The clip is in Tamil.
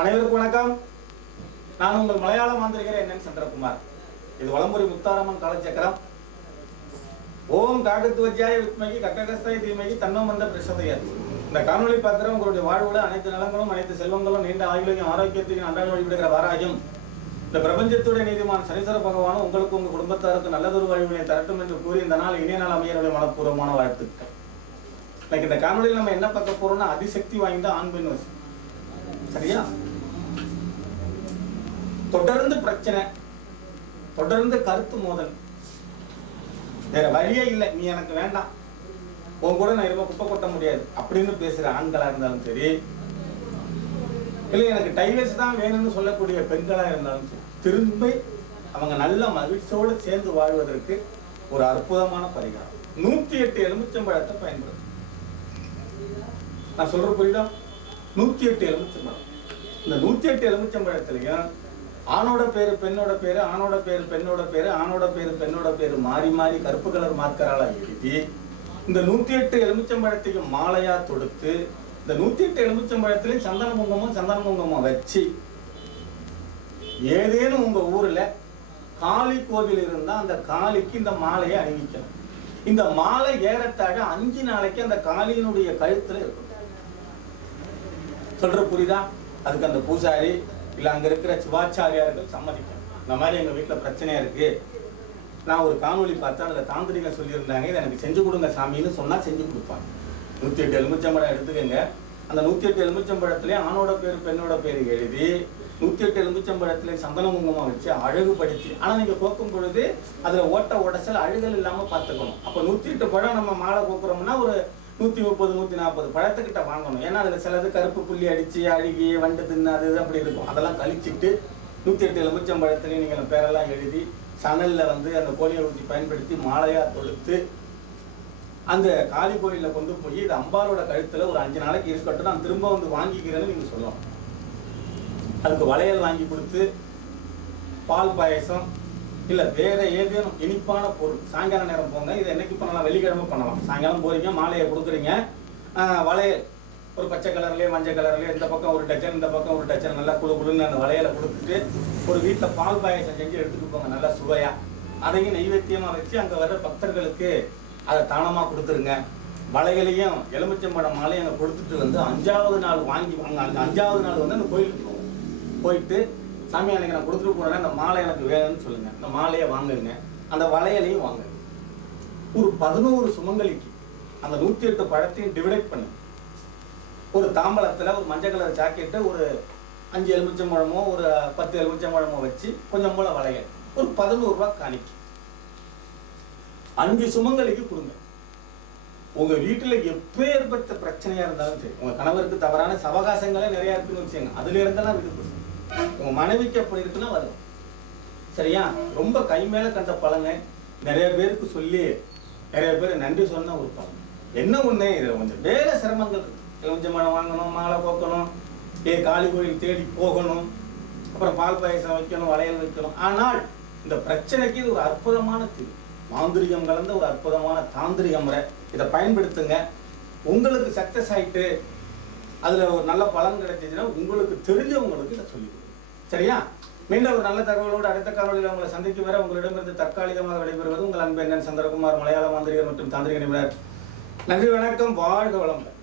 அனைவருக்கும் வணக்கம். நான் உங்கள் மலையாள மாந்திரிகர் என். சந்திரகுமார். இது வளம்புரி முத்தாரம்மன் காலச்சக்கரம் ஓம் காகத்துவஜாய வித்மகி கக்ககஸ்தாய தீமகி தன்னோ மந்த பிரசதையர். இந்த காணொலி பத்திரம் உங்களுடைய வாழ்வுல அனைத்து நலங்களும் அனைத்து செல்வங்களும் நீண்ட ஆயுளையும் ஆரோக்கியத்தையும் அன்றாட வழிபடுகிற வாராயும் இந்த பிரபஞ்சத்துடைய நீதிமான் சனீஸ்வர பகவானும் உங்களுக்கு உங்க குடும்பத்தாருக்கு நல்லதொரு வாழ்வினை தரட்டும் என்று கூறி இந்த நாள் இணைய நாள் அமையருடைய மனப்பூர்வமான வாழ்த்துக்கள். இன்னைக்கு இந்த காணொலியில் நம்ம என்ன பார்க்க போறோம்னா அதிசக்தி வாய்ந்த ஆண் பெண் சரியா? தொடர்ந்து பிரச்சனை தொடர்ந்து கருத்து மோதல். வேற வழியே இல்லை. நீ எனக்கு வேண்டாம். உன் கூட நான் இருப்ப குப்பை கொட்ட முடியாது. அப்படின்னு பேசுற ஆண்களா இருந்தாலும் சரி இல்லை எனக்கு டைவர்ஸ் தான் வேணும்னு சொல்லக்கூடிய பெண்களா இருந்தாலும் சரி திரும்ப அவங்க நல்ல மகிழ்ச்சியோடு சேர்ந்து வாழ்வதற்கு ஒரு அற்புதமான பரிகாரம். நூத்தி எட்டு எலுமிச்சம்பழத்தை பயன்படுத்தும். நான் சொல்ற புரியுதா? நூத்தி எட்டு எலுமிச்சம்பழம். இந்த நூத்தி எட்டு எலுமிச்சம்பழத்துலையும் ஆணோட பேரு பெண்ணோட பேரு ஆணோட பேரு பெண்ணோட பேரு ஆணோட பேரு பெண்ணோட பேரு மாறி மாறி கருப்பு கலர் மார்க்கரால எழுதி இந்த நூத்தி எட்டு எலுமிச்சம்பழத்தையும் மாலையா தொடுத்து இந்த நூத்தி எட்டு எலுமிச்சம்பழத்திலையும் சந்தன குங்குமம் சந்தன குங்குமம் வச்சு ஏதேனும் உங்க ஊர்ல காளி கோவில் இருந்தா அந்த காளிக்கு இந்த மாலையை அணிவிக்கணும். இந்த மாலை ஏறத்தாழ அஞ்சு நாளைக்கு அந்த காளியினுடைய கழுத்துல இருக்கும் சொல்ற புரியுதா? அதுக்கு அந்த பூசாரி இல்ல அங்க இருக்கிற சிவாச்சாரியார்கள் சம்மதிக்கும் இந்த மாதிரி எங்க வீட்டுல பிரச்சனையா இருக்கு. நான் ஒரு காணொலி பார்த்தா அதுல தாந்திரிக சொல்லியிருந்தாங்க. இதை எனக்கு செஞ்சு கொடுங்க சாமின்னு சொன்னா செஞ்சு கொடுப்பாங்க. நூத்தி எட்டு எலுமிச்சம்பழம் எடுத்துக்கங்க. அந்த நூத்தி எட்டு எலுமிச்சம்பழத்திலே ஆணோட பேர் பெண்ணோட பேர் எழுதி நூத்தி எட்டு எலுமிச்சம்பழத்திலே சந்தன குங்குமம் வச்சு அழகுபடுத்தி ஆனா நீங்க கோக்கும் பொழுது அதுல ஓட்ட உடச்சல் அழுகல் இல்லாம பார்த்துக்கணும். அப்ப நூத்தி எட்டு பழம் நம்ம மாலை கோக்குறோம்னா ஒரு நூத்தி முப்பது நூத்தி நாற்பது பழத்துக்கிட்ட வாங்கணும். ஏன்னா அதுல சிலது கருப்பு புள்ளி அடிச்சு அழுகி வண்டு தின்னு அது இது அப்படி இருக்கும். அதெல்லாம் கழிச்சிட்டு நூத்தி எட்டு எலுமிச்சம்பழத்திலையும் நீங்க பேரெல்லாம் எழுதி சணல்ல வந்து அந்த கோழியை ஊற்றி பயன்படுத்தி மாலையா தொடுத்து அந்த காளி கோயிலில் கொண்டு போய் இது அம்பாரோட கழுத்துல ஒரு அஞ்சு நாளைக்கு இருக்கட்டும். நான் திரும்ப வந்து வாங்கிக்கிறேன்னு நீங்க சொல்லலாம் அதுக்கு வளையல் வாங்கி கொடுத்து பால் பாயசம் இல்லை வேற ஏதேனும் இனிப்பான பொருள் சாயங்கால நேரம் போங்க. இதை என்னைக்கு பண்ணலாம்? வெள்ளிக்கிழமை பண்ணலாம். சாயங்காலம் போறீங்க மாலையை கொடுக்குறீங்க. வளையல். ஒரு பச்சை கலர்லயே மஞ்சள் கலர்லயே இந்த பக்கம் ஒரு டச்சன் இந்த பக்கம் ஒரு டச்சன் நல்லா குழு குழுன்னு அந்த வளையலை கொடுத்துட்டு ஒரு வீட்டில் பால் பாயசம் செஞ்சு எடுத்துட்டு போங்க நல்லா சுவையா. அதையும் நைவேத்தியமா வச்சு அங்கே வர்ற பக்தர்களுக்கு அதை தானமாக கொடுத்துருங்க. வளையலையும் எலுமிச்சம்பழம் மாலையும் அங்கே கொடுத்துட்டு வந்து அஞ்சாவது நாள் வாங்கி வாங்க அஞ்சாவது நாள் வந்து அந்த கோயிலுக்கு போவோம் போயிட்டு சாமி அன்னைக்கு நான் கொடுத்துட்டு போனேன் அந்த மாலை எனக்கு வேணும்னு சொல்லுங்க. அந்த மாலையை வாங்குங்க. அந்த வளையலையும் வாங்குங்க. ஒரு பதினோரு சுமங்கலிக்கு அந்த நூத்தி எட்டு பழத்தையும் டிவைட் பண்ணு. ஒரு தாம்பலத்துல ஒரு மஞ்சள் கலர் ஜாக்கெட்டு ஒரு அஞ்சு எலுமிச்சம்பழமோ ஒரு பத்து எலுமிச்சம்பழமோ வச்சு கொஞ்சம் போல வளையல். ஒரு பதினோரு ரூபாய் காணிக்கு. அஞ்சு சுமங்கலிக்கு கொடுங்க. உங்க வீட்டுல எப்பேற்பட்ட பிரச்சனையா இருந்தாலும் சரி. உங்க கணவருக்கு தவறான சவகாசங்களே நிறைய இருக்குன்னு வச்சுங்க அதுல இருந்தாலும் விடுபடும் உங்கள் மனைவிக்கு அப்படி இருக்குன்னா வரும். சரியா? ரொம்ப கை மேலே கண்ட பலனை நிறைய பேருக்கு சொல்லி நிறைய பேர் நன்றி சொன்ன ஒரு பலன் என்ன ஒன்று இதில் கொஞ்சம் வேலை சிரமங்கள் கொஞ்சம் மனம் வாங்கணும் மாலை போக்கணும் ஏ காளி கோயில் தேடி போகணும் அப்புறம் பால் பாயசம் வைக்கணும் வளையல் வைக்கணும். ஆனால் இந்த பிரச்சனைக்கு இது ஒரு அற்புதமான தீர்வு. மாந்திரிகம் கலந்த ஒரு அற்புதமான தாந்திரிக முறை. இதை பயன்படுத்துங்க. உங்களுக்கு சக்சஸ் ஆகிட்டு அதில் ஒரு நல்ல பலன் கிடைச்சிச்சுன்னா உங்களுக்கு தெரிஞ்சவங்களுக்கு இதை சொல்லிடுங்க சரியா? மீண்டும் ஒரு நல்ல தகவலோடு அடுத்த காணொலியில் உங்களை சந்திக்கும் வரை உங்களிடமிருந்து தற்காலிகமாக விடைபெறுவது உங்கள் அன்பு என்னன் சந்திரகுமார் மலையாள மாந்திரிகர் மற்றும் தாந்திரிக நிபுணர். நன்றி வணக்கம் வாழ்க வளமுடன்.